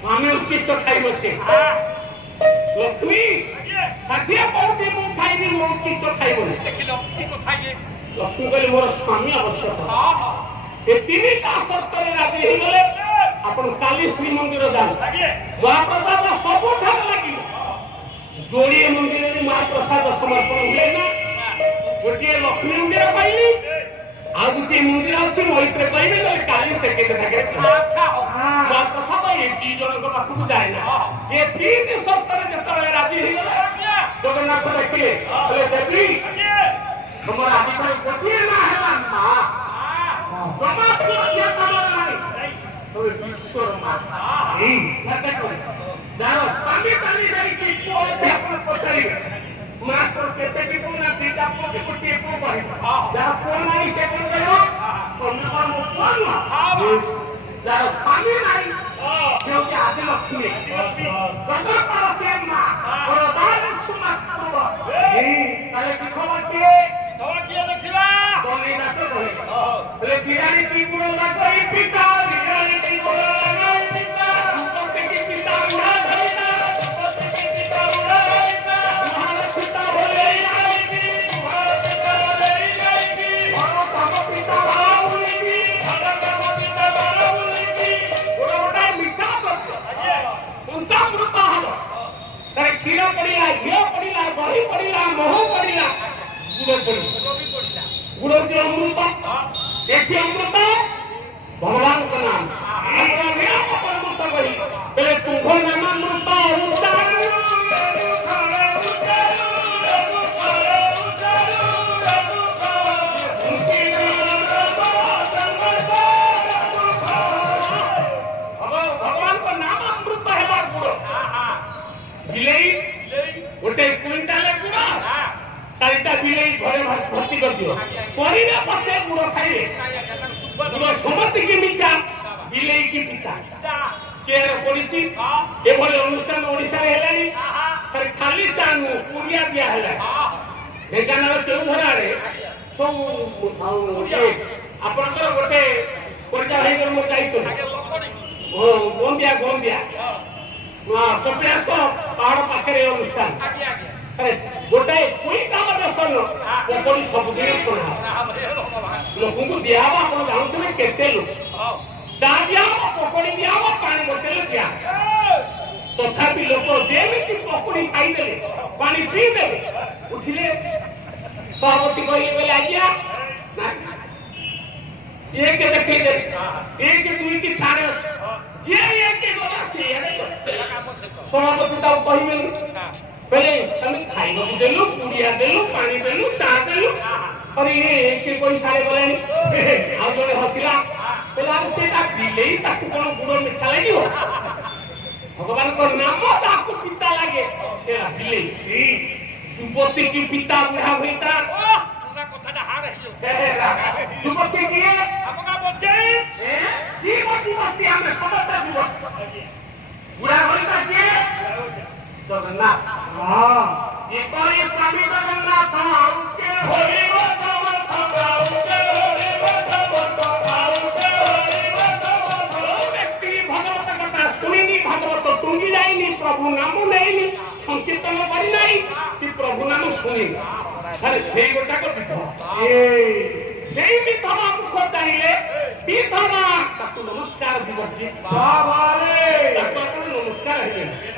स्वामी उचित खाइब से लक्ष्मी षाठिए पौटी मु खाइबी मो उचित खाइब लक्ष्मी कहले मोर स्वामी आवश्यक ए तीनटा शर्त राजी हो गले आपण काली श्री मंदिर जान महाप्रसाद सबुठार लगी जोड़िए मंदिर में महाप्रसाद समर्पण हुए ना गोटे लक्ष्मी मंदिर पाइली आ गोटे मंदिर अच्छी मैत्र कहले काली सेकेंड থাকে महाप्रसाद ये दी जन को पाखु जाए ना ये तीन शर्त जतरे राजी हो गले जगन्नाथ देखिले बोले देवी हमारा आदि पर गोटे ना है मां ब्रह्मा को ये तमर नहीं तो विश्वकर्मा देखो जानो स्वामी काली नहीं की कोई अपन पछाड़ी मात्र केते की कोना दीटा को गोटे को कहि जा कोन नहीं से कोन गयो कोन कोन जानो स्वामी नहीं जो कि आदि लक्ष्मी सदा पर से मां वरदान सुमत ताले की खबर के देखिला बोले ना से बोले बिरानी की गुण लगई पिता बिरानी की गुण लगई पिता उपस्थित की पिता उड़ा धइना उपस्थित की पिता उड़ा धइना महान पिता होले आईगी महान पिता होले आईगी महान पिता बाहुली महान पिता बाहुली गोटा मिठा करके पंचामृत हलो तारे क्षीर पड़िला घी पड़िला दही पड़िला महू पड़िला गुड़ पड़िला गुड़ के अमृत एक अमृत भगवान का नाम अपना मेरा परम सगई पहले तुम्हो नाम अमृत भगवान का नाम अमृत है गुड़ बिलई गोटे क्विंटाल गुड़ चारिटा बिलई घरे भर्ती कर दियो परिना पछे गुड़ खाइबे गुड़ समति की मीठा बिलई की पिता चेयर पड़ीची एभले अनुष्ठान ओडिसा रे हेलानी पर खाली चानु पुरिया दिया हेला ढेकानाल केउधरा रे सब आपनकर गोटे कोटा हेगर मो जाइतो गोंबिया गोंबिया कपिलास पहाड़ पाखे अनुष्ठान गोटे कोई काम दर्शन पकड़ी सबुदिन सुना लोक को दिया आप जानते केते लोक चा दिया पकड़ी दिया पानी बोतल दिया तथापि लोक जेमिति पकड़ी खाईदे पानी पीदे उठिले सभापति कहले बोले आज्ञा एक देखै दे एक दुई की छाड़े जे एक गला से सभापति ता कहिबे पहले तुम खाइबो देलु पुड़िया देलु पानी देलु चा देलु और ये एक कोई सारे बोले आ जने हसिला बोला सेटा बिलेई ताकू कोन गुड़ मिठा लागियो भगवान को नाम ताकू पिता लागे सेरा बिलेई सुपति की पिता बुढ़ा होइता पूरा कथाटा हार हियो सुपति की हमका बच्चे जीवती हमें समझता जीव बुढ़ा होइता के जगन्नाथ एक बार ये स्वामी जगन्नाथ उनके होली व्यक्ति भगवत कथा सुनिनी भगवत टुंगी जाइनी प्रभु नाम लेनी संकीर्तन करी नहीं कि प्रभु नाम सुनी अरे से गोटा को विधवा मुख चाहिए विधवा ताकू नमस्कार दिवजी नमस्कार है